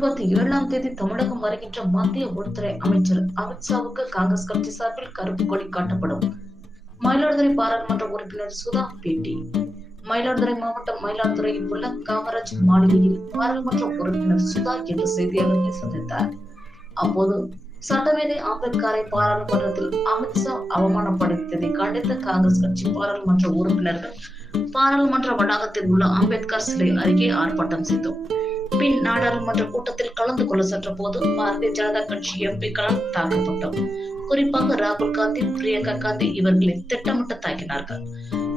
எதிர்பார்த்து ஏழாம் தேதி தமிழகம் வருகின்ற மத்திய உள்துறை அமைச்சர் அமித்ஷாவுக்கு காங்கிரஸ் கட்சி சார்பில் கருப்பு கொடி காட்டப்படும். மயிலாடுதுறை பாராளுமன்ற உறுப்பினர் சுதா பேட்டி. மயிலாடுதுறை மாவட்டம் மயிலாடுதுறையில் உள்ள காமராஜ் மாளிகையில் பாராளுமன்ற உறுப்பினர் சுதா என்ற செய்தியாளர்களை சந்தித்தார். அப்போது சட்டமேதை அம்பேத்கரை பாராளுமன்றத்தில் அமித்ஷா அவமானப்படுத்தியதை கண்டித்த காங்கிரஸ் கட்சி பாராளுமன்ற உறுப்பினர்கள் பாராளுமன்ற வளாகத்தில் உள்ள அம்பேத்கர் சிலை அருகே ஆர்ப்பாட்டம் செய்தோம். பின் நாடாளுமன்ற கூட்டத்தில் கலந்து கொள்ள சென்ற போது பாரதிய ஜனதா கட்சி எம்பிக்களால் தாக்கப்பட்டோம். குறிப்பாக ராகுல் காந்தி பிரியங்கா காந்தி இவர்களை திட்டமிட்டு தாக்கினார்கள்.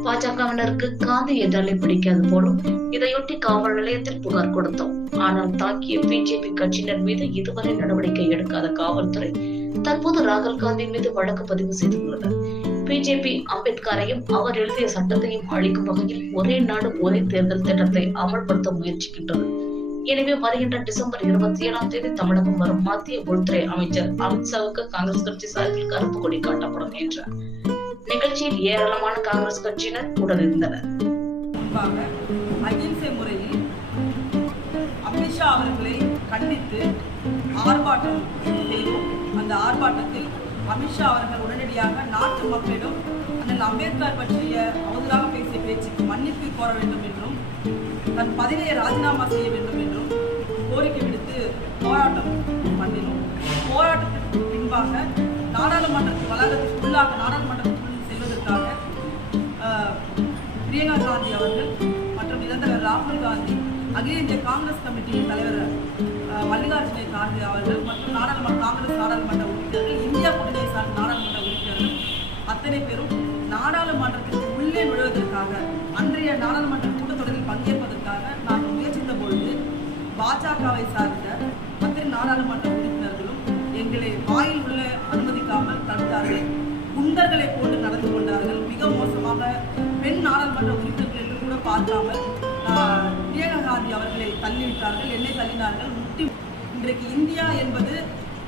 பாஜகவினருக்கு காந்தி என்றாலே பிடிக்காது போலும் இதையொட்டி காவல் நிலையத்தில் புகார் கொடுத்தோம். ஆனால் தாக்கிய பிஜேபி கட்சியினர் மீது இதுவரை நடவடிக்கை எடுக்காத காவல்துறை தற்போது ராகுல் காந்தி மீது வழக்கு பதிவு செய்துள்ளது. பிஜேபி அம்பேத்கரையும் அவர் எழுதிய சட்டத்தையும் அளிக்கும் வகையில் ஒரே நாடு ஒரே தேர்தல் திட்டத்தை அமல்படுத்த முயற்சிக்கின்றது. எனவே வருகின்ற டிசம்பர் இருபத்தி ஏழாம் தேதி தமிழகம் வரும் மத்திய உள்துறை அமைச்சர் அமித்ஷாவுக்கு காங்கிரஸ் கட்சி சார்பில் கருப்பு கொடி காட்டப்படும் என்றார் நிகழ்ச்சியில் ஏராளமான காங்கிரஸ் கட்சியினர் உடனிருந்தனர். முன்பாக அகிம்சை முறையில் அமித்ஷா அவர்களை கண்டித்து ஆர்ப்பாட்டம் செய்தோம் அந்த ஆர்ப்பாட்டத்தில் அமித்ஷா அவர்கள் உடனடியாக நாட்டு மக்களிடம் அண்ணல் அம்பேத்கர் பற்றிய அவதூறாக பேசிய பேச்சுக்கு மன்னிப்பு கோர வேண்டும் என்றும் தன் பதவியை ராஜினாமா செய்ய வேண்டும் என்றும் கோரிக்கை விடுத்து போராட்டம் பண்ணினோம். போராட்டத்திற்கு பின்பாக நாடாளுமன்றத்து வளாகத்திற்குள்ளாக நாடாளுமன்றத்திற்குள் செல்வதற்காக பிரியங்கா காந்தி அவர்கள் மற்றும் நிரந்தர ராகுல் காந்தி அகில இந்திய காங்கிரஸ் கமிட்டியின் தலைவர் மல்லிகார்ஜுன கார்கே அவர்கள் மற்றும் நாடாளுமன்ற காங்கிரஸ் நாடாளுமன்ற உறுப்பினர்கள் இந்தியா கூட்டணியை சார்ந்த நாடாளுமன்ற உறுப்பினர்கள் அத்தனை பேரும் நாடாளுமன்றத்திற்கு உள்ளே நுழைவதற்காக அன்றைய நாடாளுமன்ற பாஜகவை சார்ந்த மத்திய நாடாளுமன்ற உறுப்பினர்களும் எங்களை வாயில் உள்ள அனுமதிக்காமல் தடுத்தார்கள். குண்டர்களை போட்டு நடந்து கொண்டார்கள். மிக மோசமாக பெண் நாடாளுமன்ற உறுப்பினர்கள் என்று கூட பார்க்காமல் பிரியங்கா காந்தி அவர்களை தள்ளிவிட்டார்கள் என்னை தள்ளினார்கள். முட்டி இன்றைக்கு இந்தியா என்பது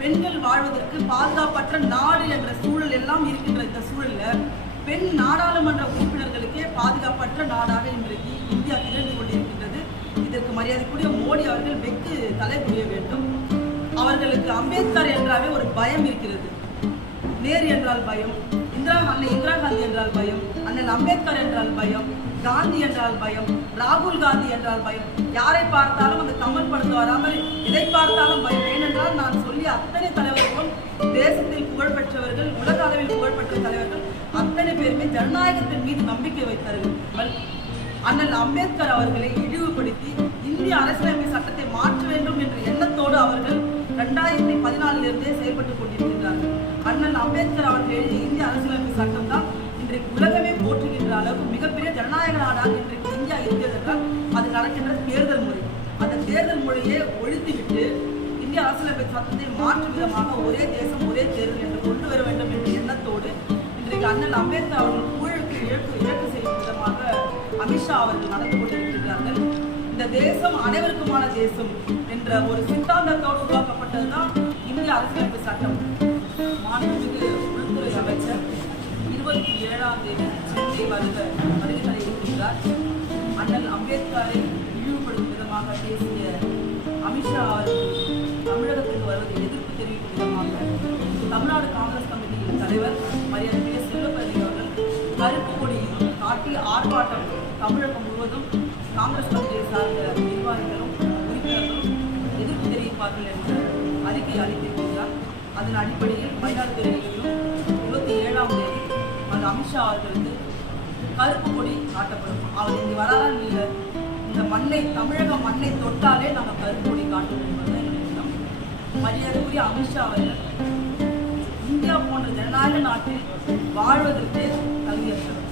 பெண்கள் வாழ்வதற்கு பாதுகாப்பற்ற நாடு என்ற சூழல் எல்லாம் இருக்கின்ற இந்த சூழலில் பெண் நாடாளுமன்ற உறுப்பினர்களுக்கே பாதுகாப்பற்ற நாடாக இன்றைக்கு இந்தியா திகழ்ந்து மரியாதைக்குரிய மோடி அவர்கள் வெக்கு தலை புரிய வேண்டும். அவர்களுக்கு அம்பேத்கர் என்றாவே ஒரு பயம் இருக்கிறது. நேரு என்றால் பயம் இந்திரா அன்னை இந்திரா காந்தி என்றால் பயம் அண்ணன் அம்பேத்கர் என்றால் பயம் காந்தி என்றால் பயம் ராகுல் காந்தி என்றால் பயம். யாரை பார்த்தாலும் அந்த தமிழ் படத்து வராமல் எதை பார்த்தாலும் பயம். ஏனென்றால் நான் சொல்லி அத்தனை தலைவர்களும் தேசத்தில் புகழ்பெற்றவர்கள் உலக அளவில் புகழ்பெற்ற தலைவர்கள் அத்தனை பேருமே ஜனநாயகத்தின் மீது நம்பிக்கை வைத்தார்கள். அண்ணல் அம்பேத்கர் அவர்களை இழிவுபடுத்தி இந்திய அரசியலமைப்பு சட்டத்தை மாற்ற வேண்டும் என்ற எண்ணத்தோடு அவர்கள் ரெண்டாயிரத்தி பதினாலிலிருந்தே செயல்பட்டுக் கொண்டிருக்கிறார்கள் அண்ணல் அம்பேத்கர் அவர்கள் எழுதிய இந்திய அரசியலமைப்பு சட்டம் தான் இன்றைக்கு உலகமே போற்றுகின்ற அளவு மிகப்பெரிய ஜனநாயக நாடாக இன்றைக்கு இந்தியா இருக்கிறது அது நடக்கின்ற தேர்தல் முறை. அந்த தேர்தல் முறையை ஒழித்துவிட்டு இந்திய அரசியலமைப்பு சட்டத்தை மாற்று விதமாக ஒரே தேசம் ஒரே தேர்தல் என்று கொண்டு வர வேண்டும் என்ற எண்ணத்தோடு இன்றைக்கு அண்ணல் அம்பேத்கர் அவர்கள் ஊழலுக்கு இழக்கு இழப்பு செய்யும் அவர்கள் நடந்து கொண்டிருக்கிறார்கள். இந்த தேசம் அனைவருக்குமான தேசம் என்ற ஒரு சித்தாந்தத்தோடு உருவாக்கப்பட்டதுதான் இந்திய அரசியலமைப்பு சட்டம். மாநிலத்துக்கு உள்துறை அமைச்சர் இருபத்தி ஏழாம் தேதி சென்னை வருக வருகை இருக்கிறார் இருக்கின்றார் அண்ணல் அம்பேத்கரை இழிவுபடுத்தும் விதமாக பேசிய அமித்ஷா அவர்கள் தமிழகத்துக்கு வருவதை எதிர்ப்பு தெரிவிக்கும் விதமாக தமிழ்நாடு காங்கிரஸ் கமிட்டியின் தலைவர் மரியாதை செல்வப்பிரதி அவர்கள் கருப்பு கொடி காட்டி ஆர்ப்பாட்டம் தமிழகம் முழுவதும் காங்கிரஸ் கட்சியை சார்ந்த நிர்வாகிகளும் உறுப்பினர்களும் எதிர்ப்பு தெரிவிப்பார்கள் என்ற அறிக்கை அளித்திருக்கிறார். அதன் அடிப்படையில் மயிலாடுதுறையிலும் இருபத்தி ஏழாம் தேதி அந்த அமித்ஷா அவர்களுக்கு கருப்பு கொடி காட்டப்படும். அவர் இங்கே வராதான் இல்லை. இந்த மண்ணை தமிழக மண்ணை தொட்டாலே நாங்கள் கருப்பு கொடி காட்டுவோம் என்பது என்னுடைய மரியாதைக்குரிய அமித்ஷா அவர்கள் இந்தியா போன்ற ஜனநாயக நாட்டில் வாழ்வதற்கு தகுதியற்றவர்.